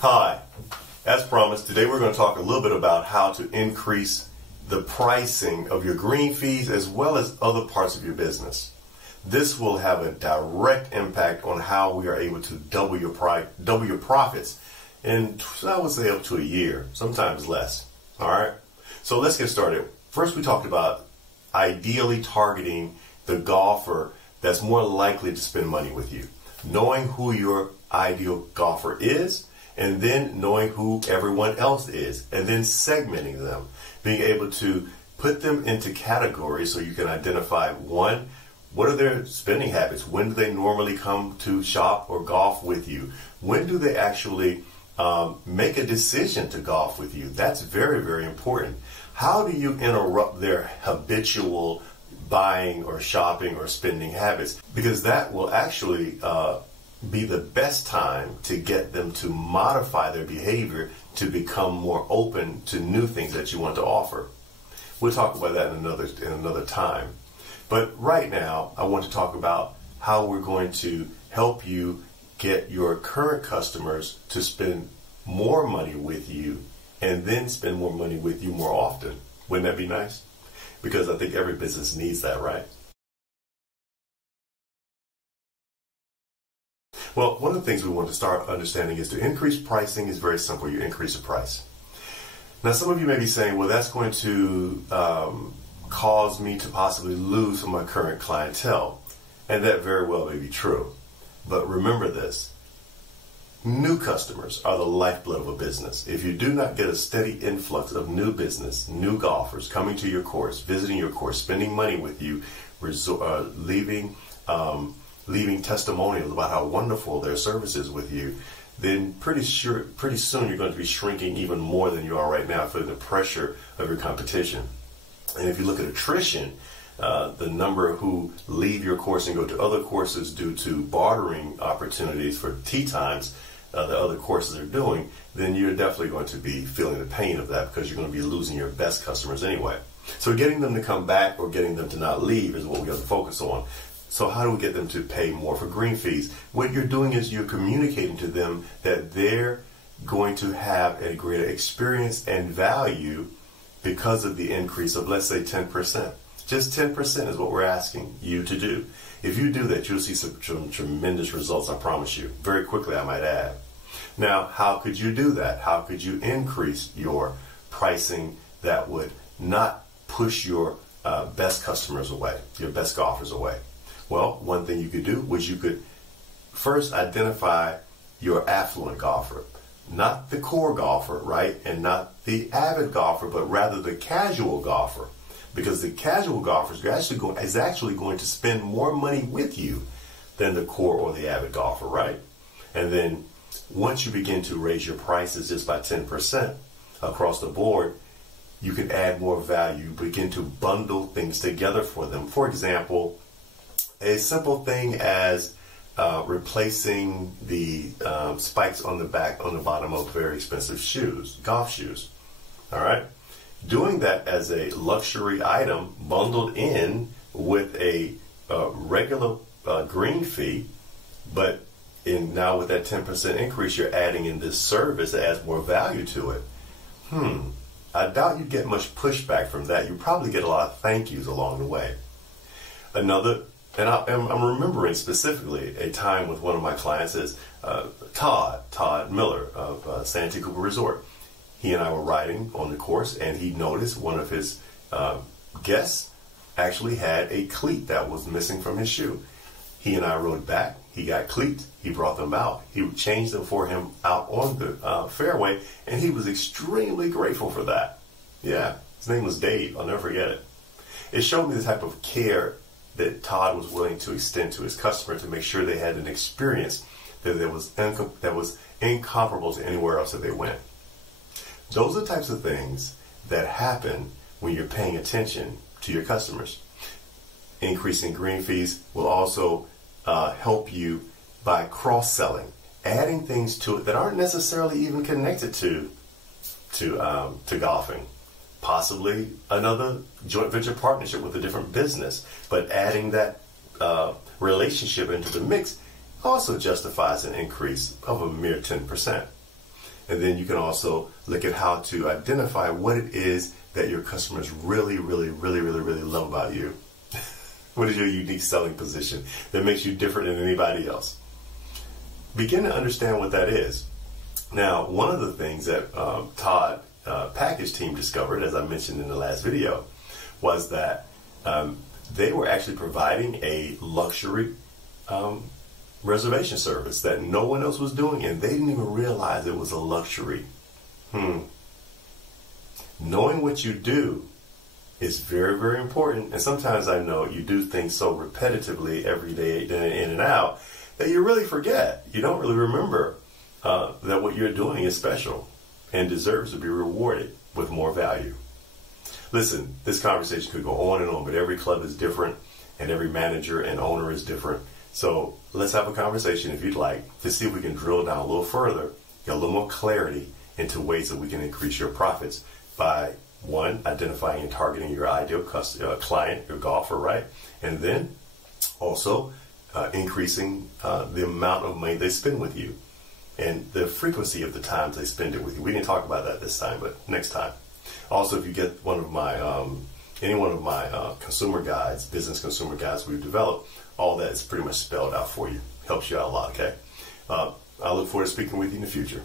Hi, as promised, today we're going to talk a little bit about how to increase the pricing of your green fees as well as other parts of your business. This will have a direct impact on how we are able to double your profits in, I would say, up to a year, sometimes less. All right, so let's get started. First, we talked about ideally targeting the golfer that's more likely to spend money with you, knowing who your ideal golfer is, and then knowing who everyone else is, and then segmenting them, being able to put them into categories so you can identify, one, what are their spending habits? When do they normally come to shop or golf with you? When do they actually make a decision to golf with you? That's very, very important. How do you interrupt their habitual buying or shopping or spending habits? Because that will actually be the best time to get them to modify their behavior to become more open to new things that you want to offer. We'll talk about that in another time. But right now, I want to talk about how we're going to help you get your current customers to spend more money with you and then spend more money with you more often. Wouldn't that be nice? Because I think every business needs that, right? Well, one of the things we want to start understanding is to increase pricing is very simple. You increase the price. Now, some of you may be saying, well, that's going to cause me to possibly lose some of my current clientele. And that very well may be true. But remember this. New customers are the lifeblood of a business. If you do not get a steady influx of new business, new golfers coming to your course, visiting your course, spending money with you, leaving testimonials about how wonderful their service is with you, then pretty soon you're going to be shrinking even more than you are right now for the pressure of your competition. And if you look at attrition, the number who leave your course and go to other courses due to bartering opportunities for tee times that other courses are doing, then you're definitely going to be feeling the pain of that because you're going to be losing your best customers anyway. So getting them to come back or getting them to not leave is what we have to focus on. So how do we get them to pay more for green fees? What you're doing is you're communicating to them that they're going to have a greater experience and value because of the increase of, let's say, 10%. Just 10% is what we're asking you to do. If you do that, you'll see some tremendous results, I promise you. Very quickly, I might add. Now, how could you do that? How could you increase your pricing that would not push your best customers away, your best golfers away? Well, one thing you could do was you could first identify your affluent golfer, not the core golfer, right? And not the avid golfer, but rather the casual golfer. Because the casual golfer is actually going to spend more money with you than the core or the avid golfer, right? And then once you begin to raise your prices just by 10% across the board, you can add more value, begin to bundle things together for them. For example, a simple thing as replacing the spikes on the bottom of very expensive shoes, golf shoes. All right, doing that as a luxury item bundled in with a regular green fee, but now with that 10% increase, you're adding in this service that adds more value to it. I doubt you'd get much pushback from that. You probably get a lot of thank yous along the way. And I'm remembering specifically a time with one of my clients is Todd Miller of Santee Cooper Resort. He and I were riding on the course, and he noticed one of his guests actually had a cleat that was missing from his shoe. He and I rode back. He got cleats. He brought them out. He changed them for him out on the fairway, and he was extremely grateful for that. Yeah, his name was Dave. I'll never forget it. It showed me the type of care that Todd was willing to extend to his customer to make sure they had an experience that was incomparable to anywhere else that they went. Those are the types of things that happen when you're paying attention to your customers. Increasing green fees will also help you by cross-selling, adding things to it that aren't necessarily even connected to golfing. Possibly another joint venture partnership with a different business, but adding that relationship into the mix also justifies an increase of a mere 10%. And then you can also look at how to identify what it is that your customers really love about you. What is your unique selling position that makes you different than anybody else? Begin to understand what that is. Now, one of the things that Todd Package team discovered, as I mentioned in the last video, was that they were actually providing a luxury reservation service that no one else was doing, and they didn't even realize it was a luxury. Knowing what you do is very important, and sometimes I know you do things so repetitively every day, in and out, that you really forget. You don't really remember that what you're doing is special and deserves to be rewarded with more value. Listen, this conversation could go on and on, but every club is different, and every manager and owner is different. So let's have a conversation, if you'd like, to see if we can drill down a little further, get a little more clarity into ways that we can increase your profits by, one, identifying and targeting your ideal client, your golfer, right? And then also increasing the amount of money they spend with you and the frequency of the times they spend it with you. We didn't talk about that this time, but next time. Also, if you get one of my any one of my consumer guides, business consumer guides we've developed, all that is pretty much spelled out for you. Helps you out a lot, okay? I look forward to speaking with you in the future.